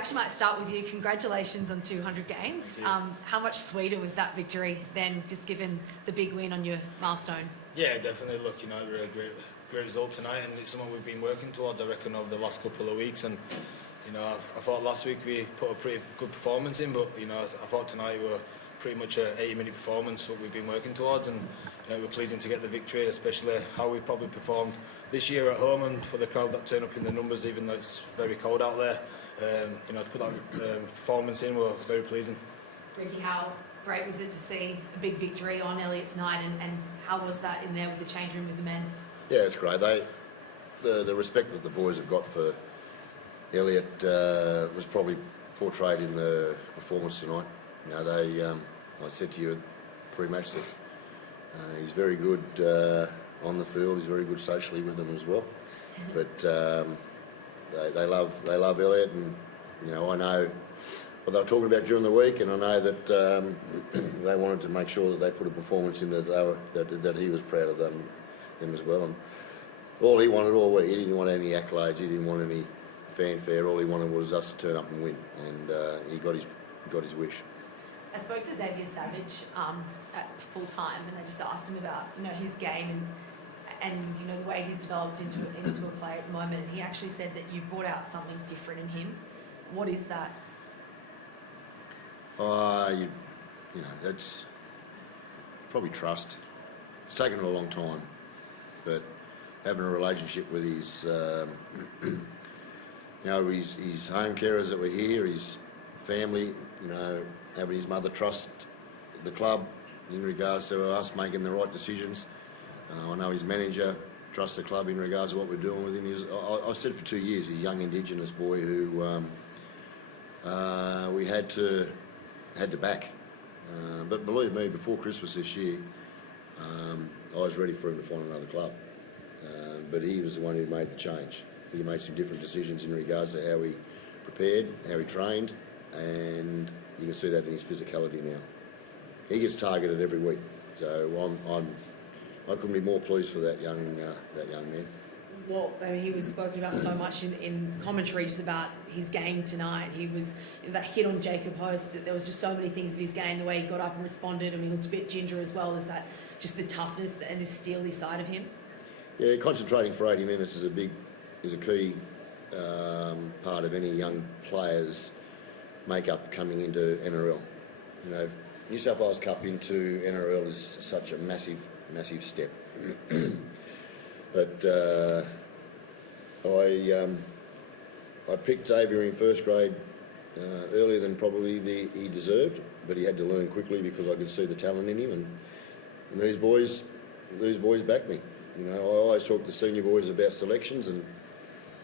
actually might start with you. Congratulations on 200 games. How much sweeter was that victory than just given the big win on your milestone? Yeah, definitely. Look, we're a great result tonight, and it's something we've been working towards, I reckon, over the last couple of weeks. And I thought last week we put a pretty good performance in, but I thought tonight we were pretty much an 80-minute performance what we've been working towards, and we're pleasing to get the victory, especially how we've probably performed this year at home, and for the crowd that turn up in the numbers, even though it's very cold out there. To put that performance in were very pleasing. Ricky, how great was it to see a big victory on Elliot's night, and how was that in there with the change room with the men? Yeah, it's great. The respect that the boys have got for Elliot was probably portrayed in the performance tonight. I said to you pre-match that he's very good on the field. He's very good socially with them as well. But they love Elliot, and I know what they were talking about during the week, and I know that they wanted to make sure that they put a performance in that he was proud of them as well. And all he wanted all week, he didn't want any accolades, he didn't want any fanfare. All he wanted was us to turn up and win, and he got his wish. I spoke to Zavier at full time, and I just asked him about his game and the way he's developed into a player at the moment. And he actually said that you've brought out something different in him. What is that? That's probably trust. It's taken a long time, but having a relationship with his home carers that were here, his family, having his mother trust the club in regards to us making the right decisions. I know his manager trusts the club in regards to what we're doing with him. I've said for 2 years, he's a young Indigenous boy who we had to back. But believe me, before Christmas this year, I was ready for him to find another club. But he was the one who made the change. He made some different decisions in regards to how he prepared, how he trained, and you can see that in his physicality now. He gets targeted every week, so I couldn't be more pleased for that young man. Well, he was spoken about so much in commentary just about his game tonight. He was that hit on Jacob Host. There was just so many things of his game, the way he got up and responded, and he looked a bit ginger as well. Is that just the toughness and the steely side of him? Yeah, concentrating for 80 minutes is a key part of any young player's make-up coming into NRL. New South Wales Cup into NRL is such a massive step. But I picked Zavier in first grade earlier than probably he deserved, but he had to learn quickly because I could see the talent in him, and these boys back me. I always talk to senior boys about selections, and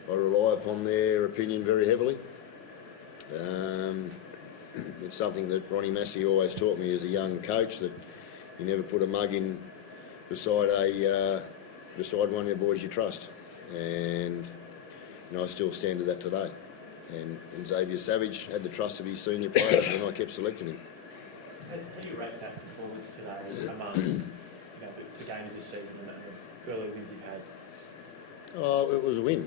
I rely upon their opinion very heavily. It's something that Ronnie Massey always taught me as a young coach, that you never put a mug in beside one of your boys you trust, and I still stand to that today. And Zavier Savage had the trust of his senior players, and I kept selecting him. How do you rate that performance today among the games this season and the early wins you've had? Oh, it was a win.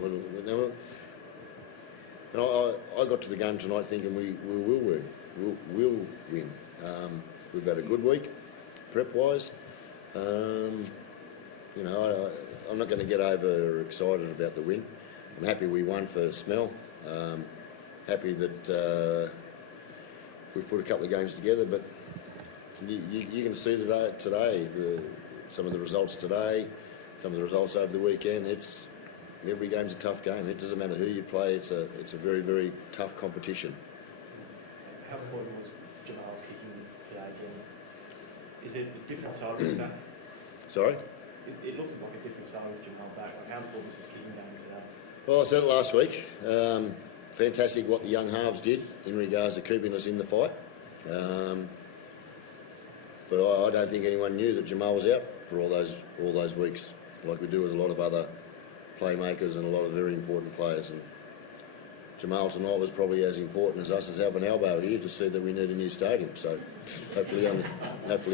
And I got to the game tonight thinking we will win. We'll win. We've had a good week, prep-wise. I'm not going to get over excited about the win. I'm happy we won for Smell. Happy that we've put a couple of games together, but you can see today some of the results today, some of the results over the weekend. Every game's a tough game. It doesn't matter who you play. It's a very, very tough competition. How important was Jamal's kicking today again? Is it a different style with that? Sorry? It looks like a different style with Jamal back. How important was his kicking game today? Well, I said it last week. Fantastic what the young halves did in regards to keeping us in the fight. But I don't think anyone knew that Jamal was out for all those weeks, like we do with a lot of other playmakers and a lot of very important players. And Jamal tonight was probably as important as us as Alvin Albo here to see that we need a new stadium. So hopefully he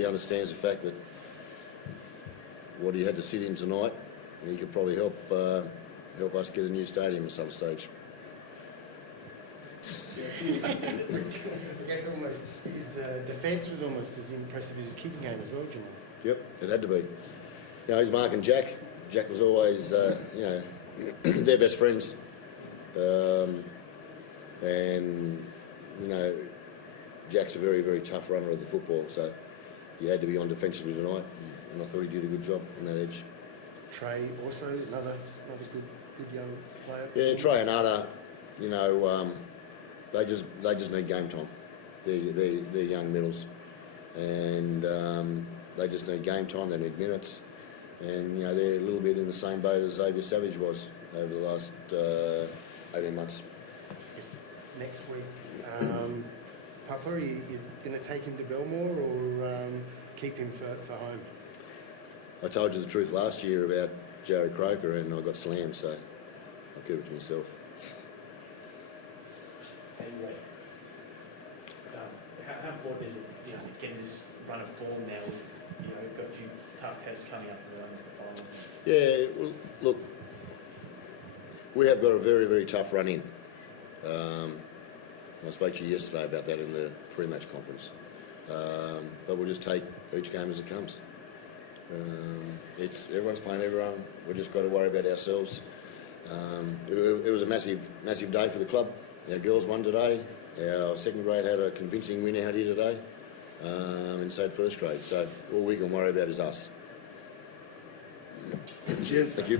understands the fact that what he had to sit in tonight, he could probably help us get a new stadium at some stage. Yeah. I guess almost his defence was almost as impressive as his kicking game as well, Jamal. Yep, it had to be. You know, he's marking Jack. Jack was always, you know, they're best friends. And, you know, Jack's a very, very tough runner of the football, so he had to be on defensively tonight, and I thought he did a good job on that edge. Trey also another good young player. Yeah, Trey and Ada, you know, they just need game time. They're young middles, and they just need game time. They need minutes, and you know they're a little bit in the same boat as Zavier Savage was over the last 18 months. Yes, next week, Papa, are you going to take him to Belmore or keep him for home? I told you the truth last year about Jared Croker, and I got slammed, so I'll keep it to myself. How do you rate? How important is it, you know, getting this run of form now? With, you know, we've got a few tough tests coming up in the run to the finals. Yeah, well, look, we have got a very, very tough run in. I spoke to you yesterday about that in the pre-match conference. But we'll just take each game as it comes. Everyone's playing everyone. We've just got to worry about ourselves. It was a massive, massive day for the club. Our girls won today. Our second grade had a convincing win out here today, and so did first grade. So all we can worry about is us. Cheers. Thank you.